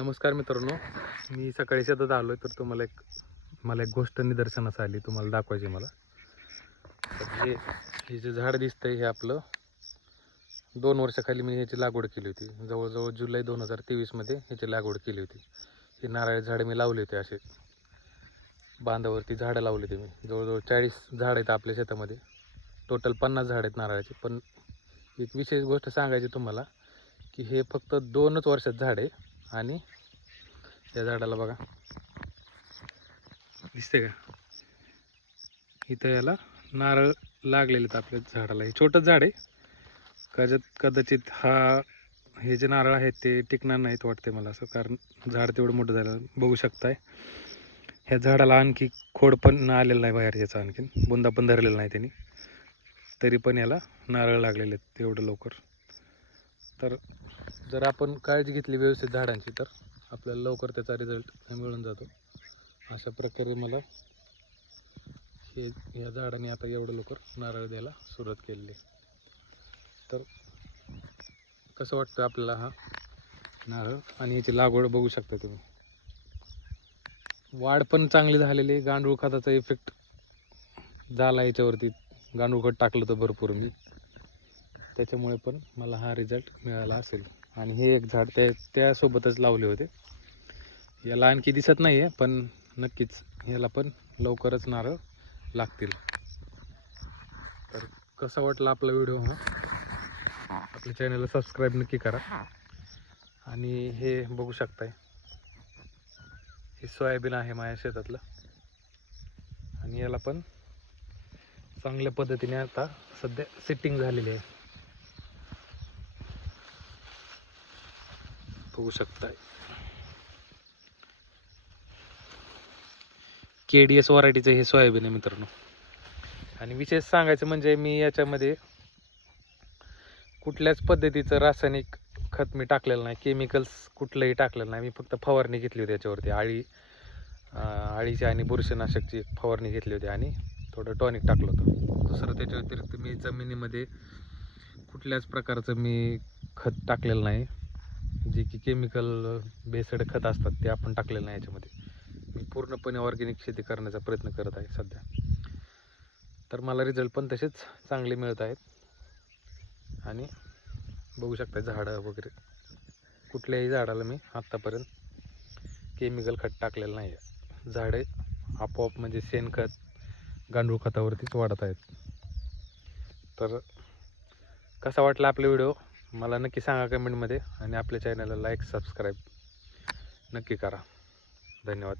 नमस्कार मित्रांनो. मी सकाळी शेतात आलो तर तुम्हाला एक मला एक गोष्ट निदर्शनास आली तुम्हाला दाखवायची मला. हे हे जे झाड दिसतंय हे आपलं दोन वर्षाखाली मी ह्याची लागवड केली होती. जवळजवळ जुलै दोन हजार तेवीसमध्ये ह्याची लागवड केली होती. ही नारळ झाडं मी लावले होते असे. बांधावरती झाडं लावली होती मी. जवळजवळ चाळीस झाड आहेत आपल्या शेतामध्ये. टोटल पन्नास झाड आहेत नारळाचे. पण एक विशेष गोष्ट सांगायची तुम्हाला की हे फक्त दोनच वर्षात झाड आहे. आणि त्या झाडाला बघा. दिसते का? इथं याला नारळ लागलेले आहेत आपल्या झाडाला. हे छोटंच झाड आहे. कदाचित कदाचित हा हे जे नारळ आहेत ते टिकणार नाहीत वाटते मला असं कारण झाड तेवढं मोठं झालं. बघू शकताय. ह्या झाडाला आणखी खोड पण आलेलं नाही बाहेर याचा आणखीन. बुंदा पण धरलेला नाही त्यांनी. तरी पण याला नारळ लागलेले आहेत तेवढं लवकर. तर जर आपण काळजी घेतली व्यवस्थित झाडांची तर आपल्याला लवकर त्याचा रिझल्ट मिळून जातो. अशा प्रकारे मला हे या झाडाने आता एवढं लवकर नारळ द्यायला सुरुवात केलेली तर कसं वाटतं आपल्याला हा नारळ? आणि याची लागवड बघू शकता तुम्ही. वाढ पण चांगली झालेली आहे. गांडूळ खताचा इफेक्ट झाला याच्यावरती. गांडूळ खत टाकलं होतं भरपूर. मी त्याच्यामुळे पण मला हा रिझल्ट मिळाला असेल. आणि हे एक झाड त्या त्यासोबतच लावले होते. याला आणखी दिसत नाही आहे पण नक्कीच याला पण लवकरच नारळ लागतील. तर कसा वाटला आपला व्हिडिओ हा? आपल्या चॅनलला सबस्क्राईब नक्की करा. आणि हे बघू शकताय. हे सोयाबीन आहे माझ्या शेतातलं. आणि याला पण चांगल्या पद्धतीने आता सध्या सेटिंग झालेली आहे. बघू शकताय. के डी एस व्हरायटीचं हे सोयाबीन आहे मित्रांनो. आणि विशेष सांगायचं म्हणजे मी याच्यामध्ये कुठल्याच पद्धतीचं रासायनिक खत मी टाकलेलं नाही. केमिकल्स कुठलंही टाकलेलं नाही. मी फक्त फवारणी घेतली होती याच्यावरती. आळी आळीची आणि बुरशीनाशकची फवारणी घेतली होती आणि थोडं टॉनिक टाकलं होतं. दुसरं त्याच्या व्यतिरिक्त मी जमिनीमध्ये कुठल्याच प्रकारचं मी खत टाकलेलं नाही. जे की केमिकल बेस्ड खत असतात ते आपण टाकलेलं नाही याच्यामध्ये. मी पूर्णपणे ऑर्गॅनिक शेती करण्याचा प्रयत्न करत आहे सध्या. तर मला रिझल्ट पण तसेच चांगले मिळत आहेत. आणि बघू शकता झाडं वगैरे. कुठल्याही झाडाला मी आत्तापर्यंत केमिकल खत टाकलेलं नाही आहे. झाडे आपोआप म्हणजे शेणखत गांडूळ खतावरतीच वाढत आहेत. तर कसा वाटला आपला व्हिडिओ मला नक्की सांगा कमेंटमध्ये आणि आपल्या चॅनलला लाईक सबस्क्राईब नक्की करा. धन्यवाद.